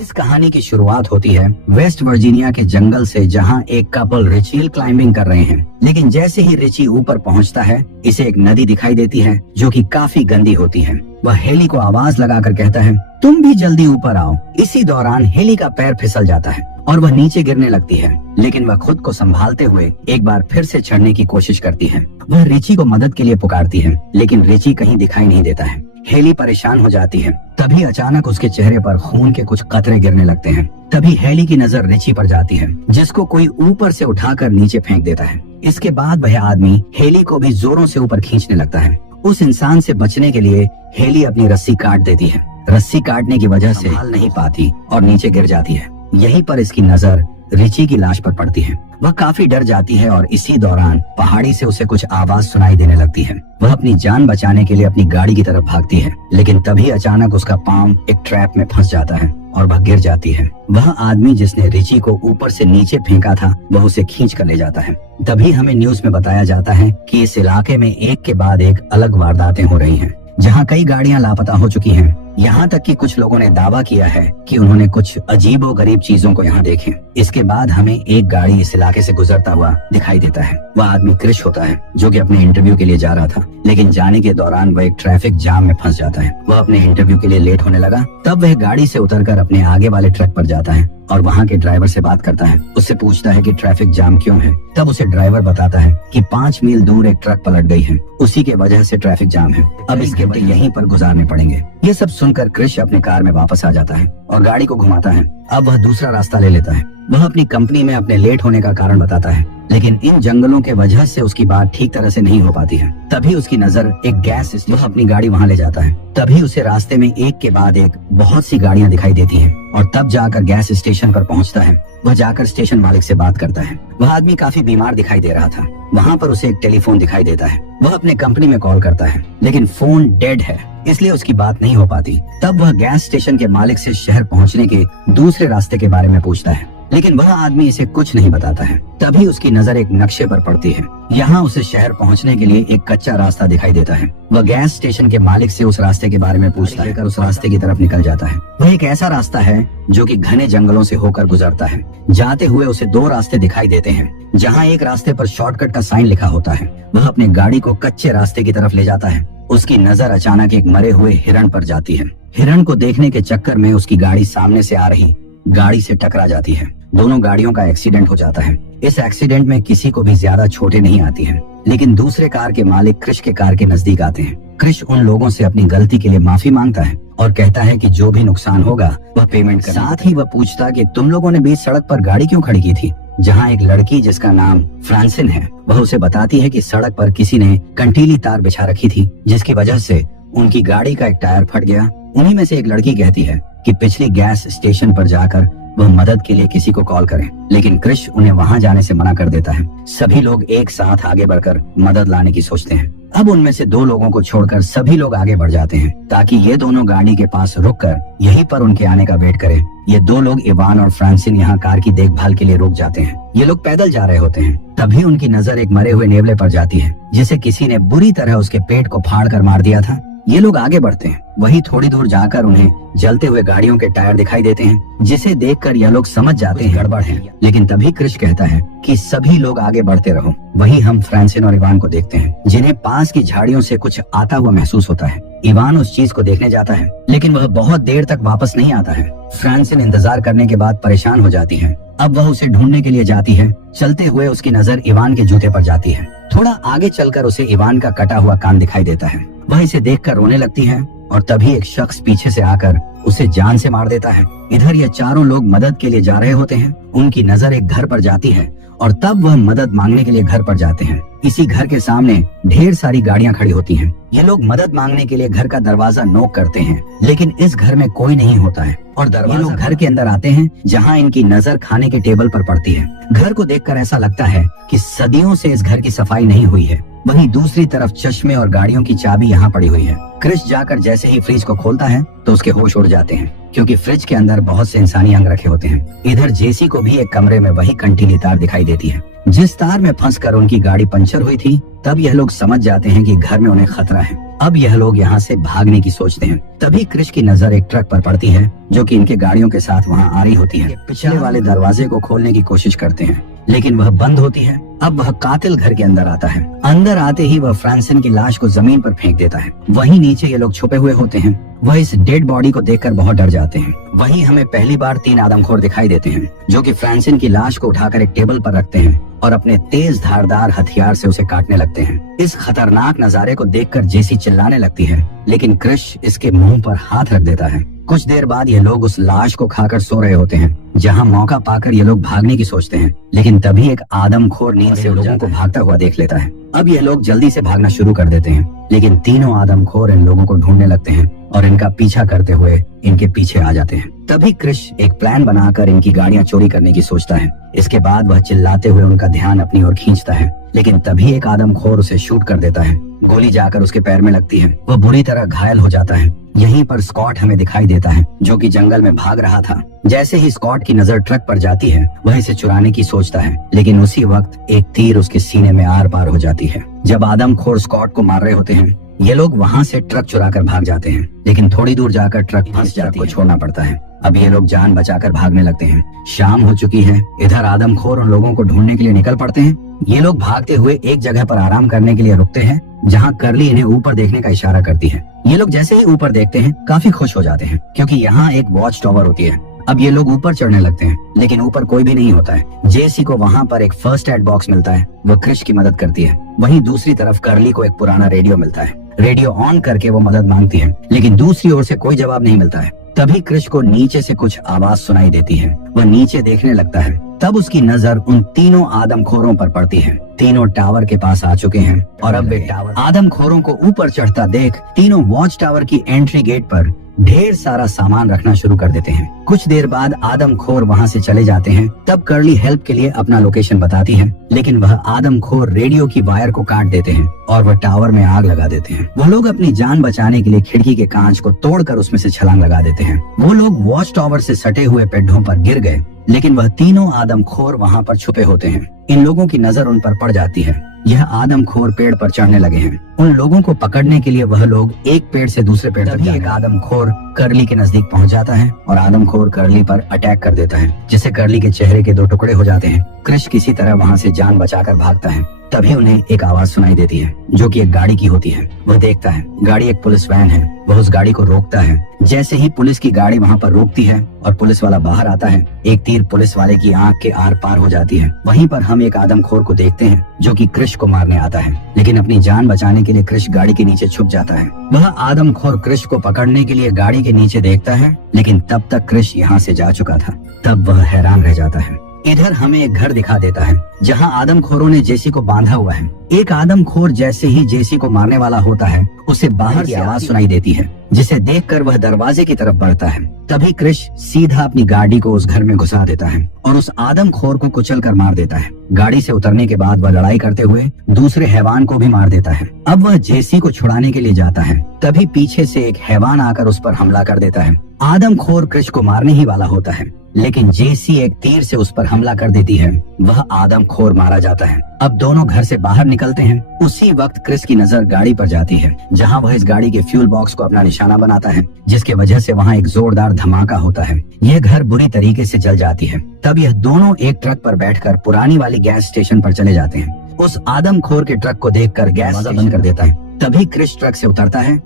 इस कहानी की शुरुआत होती है वेस्ट वर्जीनिया के जंगल से, जहां एक कपल रिची हिल क्लाइंबिंग कर रहे हैं। लेकिन जैसे ही रिची ऊपर पहुंचता है, इसे एक नदी दिखाई देती है जो कि काफी गंदी होती है। वह हेली को आवाज लगाकर कहता है, तुम भी जल्दी ऊपर आओ। इसी दौरान हेली का पैर फिसल जाता है और वह नीचे गिरने लगती है, लेकिन वह खुद को संभालते हुए एक बार फिर से चढ़ने की कोशिश करती है। वह रिची को मदद के लिए पुकारती है, लेकिन रिची कहीं दिखाई नहीं देता है। हेली परेशान हो जाती है। तभी अचानक उसके चेहरे पर खून के कुछ कतरे गिरने लगते हैं। तभी हेली की नजर रिची पर जाती है, जिसको कोई ऊपर से उठाकर नीचे फेंक देता है। इसके बाद वह आदमी हेली को भी जोरों से ऊपर खींचने लगता है। उस इंसान से बचने के लिए हेली अपनी रस्सी काट देती है। रस्सी काटने की वजह से संभाल नहीं पाती और नीचे गिर जाती है। यहीं पर इसकी नजर रिची की लाश पर पड़ती है। वह काफी डर जाती है और इसी दौरान पहाड़ी से उसे कुछ आवाज सुनाई देने लगती है। वह अपनी जान बचाने के लिए अपनी गाड़ी की तरफ भागती है, लेकिन तभी अचानक उसका पांव एक ट्रैप में फंस जाता है और वह गिर जाती है। वह आदमी जिसने रिची को ऊपर से नीचे फेंका था, वह उसे खींच कर ले जाता है। तभी हमें न्यूज में बताया जाता है कि इस इलाके में एक के बाद एक अलग वारदातें हो रही हैं, जहां कई गाड़ियां लापता हो चुकी हैं। यहाँ तक कि कुछ लोगों ने दावा किया है कि उन्होंने कुछ अजीबोगरीब चीजों को यहाँ देखे। इसके बाद हमें एक गाड़ी इस इलाके से गुजरता हुआ दिखाई देता है। वह आदमी क्रिश होता है, जो कि अपने इंटरव्यू के लिए जा रहा था, लेकिन जाने के दौरान वह एक ट्रैफिक जाम में फंस जाता है। वह अपने इंटरव्यू के लिए लेट होने लगा। तब वह गाड़ी से उतरकर अपने आगे वाले ट्रक पर जाता है और वहाँ के ड्राइवर से बात करता है। उससे पूछता है कि ट्रैफिक जाम क्यों है। तब उसे ड्राइवर बताता है कि 5 मील दूर एक ट्रक पलट गई है, उसी के वजह से ट्रैफिक जाम है। अब इसके घंटे यहीं पर गुजारने पड़ेंगे। ये सब सुनकर क्रिश अपने कार में वापस आ जाता है और गाड़ी को घुमाता है। अब वह दूसरा रास्ता ले लेता है। वह अपनी कंपनी में अपने लेट होने का कारण बताता है, लेकिन इन जंगलों के वजह से उसकी बात ठीक तरह से नहीं हो पाती है। तभी उसकी नजर एक गैस स्टेशन, वह अपनी गाड़ी वहाँ ले जाता है। तभी उसे रास्ते में एक के बाद एक बहुत सी गाड़ियाँ दिखाई देती हैं और तब जाकर गैस स्टेशन पर पहुँचता है। वह जाकर स्टेशन मालिक से बात करता है। वह आदमी काफी बीमार दिखाई दे रहा था। वहाँ पर उसे एक टेलीफोन दिखाई देता है। वह अपने कंपनी में कॉल करता है, लेकिन फोन डेड है, इसलिए उसकी बात नहीं हो पाती। तब वह गैस स्टेशन के मालिक से शहर पहुँचने के दूसरे रास्ते के बारे में पूछता है, लेकिन वह आदमी इसे कुछ नहीं बताता है। तभी उसकी नजर एक नक्शे पर पड़ती है। यहाँ उसे शहर पहुँचने के लिए एक कच्चा रास्ता दिखाई देता है। वह गैस स्टेशन के मालिक से उस रास्ते के बारे में पूछता है, उस रास्ते की तरफ निकल जाता है। वह एक ऐसा रास्ता है जो कि घने जंगलों से होकर गुजरता है। जाते हुए उसे 2 रास्ते दिखाई देते हैं, जहाँ एक रास्ते पर शॉर्टकट का साइन लिखा होता है। वह अपनी गाड़ी को कच्चे रास्ते की तरफ ले जाता है। उसकी नजर अचानक एक मरे हुए हिरण पर जाती है। हिरण को देखने के चक्कर में उसकी गाड़ी सामने से आ रही गाड़ी से टकरा जाती है। दोनों गाड़ियों का एक्सीडेंट हो जाता है। इस एक्सीडेंट में किसी को भी ज्यादा चोटें नहीं आती हैं, लेकिन दूसरे कार के मालिक क्रिश के कार के नजदीक आते हैं। क्रिश उन लोगों से अपनी गलती के लिए माफी मांगता है और कहता है कि जो भी नुकसान होगा वह पेमेंट करेगा। साथ ही वह पूछता कि तुम लोगों ने बीच सड़क पर गाड़ी क्यों खड़ी की थी, जहाँ एक लड़की जिसका नाम फ्रांसिन है, वह उसे बताती है कि सड़क पर किसी ने कंटीली तार बिछा रखी थी, जिसकी वजह से उनकी गाड़ी का एक टायर फट गया। उन्हीं में से एक लड़की कहती है कि पिछली गैस स्टेशन पर जाकर वह मदद के लिए किसी को कॉल करें, लेकिन क्रिश उन्हें वहां जाने से मना कर देता है। सभी लोग एक साथ आगे बढ़कर मदद लाने की सोचते हैं। अब उनमें से 2 लोगों को छोड़कर सभी लोग आगे बढ़ जाते हैं, ताकि ये दोनों गाड़ी के पास रुककर यहीं पर उनके आने का वेट करें। ये 2 लोग इवान और फ्रांसिन यहाँ कार की देखभाल के लिए रुक जाते हैं। ये लोग पैदल जा रहे होते हैं। तभी उनकी नजर एक मरे हुए नेवले पर जाती है, जिसे किसी ने बुरी तरह उसके पेट को फाड़ कर मार दिया था। ये लोग आगे बढ़ते हैं। वही थोड़ी दूर जाकर उन्हें जलते हुए गाड़ियों के टायर दिखाई देते हैं, जिसे देखकर यह लोग समझ जाते हैं गड़बड़ है। लेकिन तभी क्रिश कहता है कि सभी लोग आगे बढ़ते रहो। वही हम फ्रांसिन और इवान को देखते हैं, जिन्हें पास की झाड़ियों से कुछ आता हुआ महसूस होता है। इवान उस चीज को देखने जाता है, लेकिन वह बहुत देर तक वापस नहीं आता है। फ्रांसिन इंतजार करने के बाद परेशान हो जाती है। अब वह उसे ढूंढने के लिए जाती है। चलते हुए उसकी नजर इवान के जूते पर जाती है। थोड़ा आगे चलकर उसे इवान का कटा हुआ कान दिखाई देता है। वह इसे देखकर रोने लगती है और तभी एक शख्स पीछे से आकर उसे जान से मार देता है। इधर ये चारों लोग मदद के लिए जा रहे होते हैं। उनकी नजर एक घर पर जाती है और तब वह मदद मांगने के लिए घर पर जाते हैं। इसी घर के सामने ढेर सारी गाड़ियां खड़ी होती हैं। ये लोग मदद मांगने के लिए घर का दरवाजा नॉक करते हैं, लेकिन इस घर में कोई नहीं होता है और ये लोग घर के अंदर आते हैं, जहां इनकी नजर खाने के टेबल पर पड़ती है। घर को देखकर ऐसा लगता है कि सदियों से इस घर की सफाई नहीं हुई है। वहीं दूसरी तरफ चश्मे और गाड़ियों की चाबी यहाँ पड़ी हुई है। क्रिश जाकर जैसे ही फ्रिज को खोलता है तो उसके होश उड़ जाते हैं, क्योंकि फ्रिज के अंदर बहुत से इंसानी अंग रखे होते हैं। इधर जेसी को भी एक कमरे में वही कंटीली तार दिखाई देती है। जिस तार में फंसकर उनकी गाड़ी पंचर हुई थी। तब यह लोग समझ जाते हैं कि घर में उन्हें खतरा है। अब यह लोग यहाँ से भागने की सोचते हैं। तभी क्रिश की नजर एक ट्रक पर पड़ती है जो कि इनके गाड़ियों के साथ वहाँ आ रही होती है। पिछले वाले दरवाजे को खोलने की कोशिश करते हैं लेकिन वह बंद होती है। अब वह कातिल घर के अंदर आता है। अंदर आते ही वह फ्रांसिन की लाश को जमीन पर फेंक देता है। वहीं नीचे ये लोग छुपे हुए होते हैं। वह इस डेड बॉडी को देखकर बहुत डर जाते हैं। वहीं हमें पहली बार 3 आदमखोर दिखाई देते हैं जो कि फ्रांसिन की लाश को उठाकर एक टेबल पर रखते हैं और अपने तेज धारदार हथियार से उसे काटने लगते हैं। इस खतरनाक नजारे को देखकर जेसी चिल्लाने लगती है लेकिन क्रिश इसके मुंह पर हाथ रख देता है। कुछ देर बाद ये लोग उस लाश को खाकर सो रहे होते हैं। जहां मौका पाकर ये लोग भागने की सोचते हैं लेकिन तभी एक आदमखोर नींद से लोगों को भागता हुआ देख लेता है। अब ये लोग जल्दी से भागना शुरू कर देते हैं लेकिन तीनों आदमखोर इन लोगों को ढूंढने लगते हैं और इनका पीछा करते हुए इनके पीछे आ जाते हैं। तभी क्रिश एक प्लान बनाकर इनकी गाड़ियां चोरी करने की सोचता है। इसके बाद वह चिल्लाते हुए उनका ध्यान अपनी ओर खींचता है लेकिन तभी एक आदमखोर उसे शूट कर देता है। गोली जाकर उसके पैर में लगती है। वह बुरी तरह घायल हो जाता है। यहीं पर स्कॉट हमें दिखाई देता है जो कि जंगल में भाग रहा था। जैसे ही स्कॉट की नजर ट्रक पर जाती है वह इसे चुराने की सोचता है लेकिन उसी वक्त एक तीर उसके सीने में आर पार हो जाती है। जब आदमखोर स्कॉट को मार रहे होते हैं ये लोग वहाँ से ट्रक चुरा कर भाग जाते हैं लेकिन थोड़ी दूर जाकर ट्रक फंस जाती है। छोड़ना पड़ता है। अब ये लोग जान बचाकर भागने लगते हैं। शाम हो चुकी है। इधर आदमखोर उन लोगों को ढूंढने के लिए निकल पड़ते हैं। ये लोग भागते हुए एक जगह पर आराम करने के लिए रुकते हैं जहाँ करली इन्हें ऊपर देखने का इशारा करती है। ये लोग जैसे ही ऊपर देखते हैं काफी खुश हो जाते हैं क्योंकि यहाँ एक वॉच टावर होती है। अब ये लोग ऊपर चढ़ने लगते हैं लेकिन ऊपर कोई भी नहीं होता है। जेसी को वहाँ पर एक फर्स्ट एड बॉक्स मिलता है। वह क्रिश की मदद करती है। वहीं दूसरी तरफ करली को एक पुराना रेडियो मिलता है। रेडियो ऑन करके वो मदद मांगती है लेकिन दूसरी ओर से कोई जवाब नहीं मिलता है। तभी क्रिश को नीचे से कुछ आवाज सुनाई देती है। वह नीचे देखने लगता है। तब उसकी नजर उन तीनों आदमखोरों पर पड़ती है। तीनों टावर के पास आ चुके हैं और अब वे टावर आदमखोरों को ऊपर चढ़ता देख तीनों वॉच टावर की एंट्री गेट पर ढेर सारा सामान रखना शुरू कर देते हैं। कुछ देर बाद आदमखोर वहाँ से चले जाते हैं। तब कर्ली हेल्प के लिए अपना लोकेशन बताती है लेकिन वह आदमखोर रेडियो की वायर को काट देते हैं और वह टावर में आग लगा देते हैं। वो लोग अपनी जान बचाने के लिए खिड़की के कांच को तोड़कर उसमें से छलांग लगा देते हैं। वो लोग वॉच टावर से सटे हुए पेड्ढों पर गिर गए लेकिन वह तीनों आदमखोर वहाँ पर छुपे होते हैं। इन लोगों की नजर उन पर पड़ जाती है। यह आदमखोर पेड़ पर चढ़ने लगे हैं। उन लोगों को पकड़ने के लिए वह लोग एक पेड़ से दूसरे पेड़ तक एक आदमखोर करली के नजदीक पहुंच जाता है और आदमखोर करली पर अटैक कर देता है जिससे करली के चेहरे के 2 टुकड़े हो जाते हैं। क्रिश किसी तरह वहाँ से जान बचाकर भागता है। तभी उन्हें एक आवाज सुनाई देती है जो कि एक गाड़ी की होती है। वह देखता है गाड़ी एक पुलिस वैन है। वह उस गाड़ी को रोकता है। जैसे ही पुलिस की गाड़ी वहाँ पर रोकती है और पुलिस वाला बाहर आता है एक तीर पुलिस वाले की आंख के आर पार हो जाती है। वहीं पर हम एक आदमखोर को देखते हैं जो कि क्रिश को मारने आता है लेकिन अपनी जान बचाने के लिए क्रिश गाड़ी के नीचे छुप जाता है। वह आदमखोर क्रिश को पकड़ने के लिए गाड़ी के नीचे देखता है लेकिन तब तक क्रिश यहाँ से जा चुका था। तब वह हैरान रह जाता है। इधर हमें एक घर दिखा देता है जहां आदमखोरों ने जेसी को बांधा हुआ है। एक आदमखोर जैसे ही जेसी को मारने वाला होता है उसे बाहर की आवाज सुनाई देती है जिसे देखकर वह दरवाजे की तरफ बढ़ता है। तभी क्रिश सीधा अपनी गाड़ी को उस घर में घुसा देता है और उस आदमखोर को कुचल कर मार देता है। गाड़ी से उतरने के बाद वह लड़ाई करते हुए दूसरे हैवान को भी मार देता है। अब वह जेसी को छुड़ाने के लिए जाता है। तभी पीछे से एक हैवान आकर उस पर हमला कर देता है। आदमखोर क्रिश को मारने ही वाला होता है लेकिन जेसी एक तीर से उस पर हमला कर देती है। वह आदमखोर मारा जाता है। अब दोनों घर से बाहर निकलते हैं। उसी वक्त क्रिस की नजर गाड़ी पर जाती है जहां वह इस गाड़ी के फ्यूल बॉक्स को अपना निशाना बनाता है जिसके वजह से वहां एक जोरदार धमाका होता है। यह घर बुरी तरीके से जल जाती है। तब यह दोनों एक ट्रक पर बैठकर पुरानी वाली गैस स्टेशन पर चले जाते हैं। उस आदमखोर के ट्रक को देखकर गैस बंद कर देता है। तभी क्रिस ट्रक से उतरता है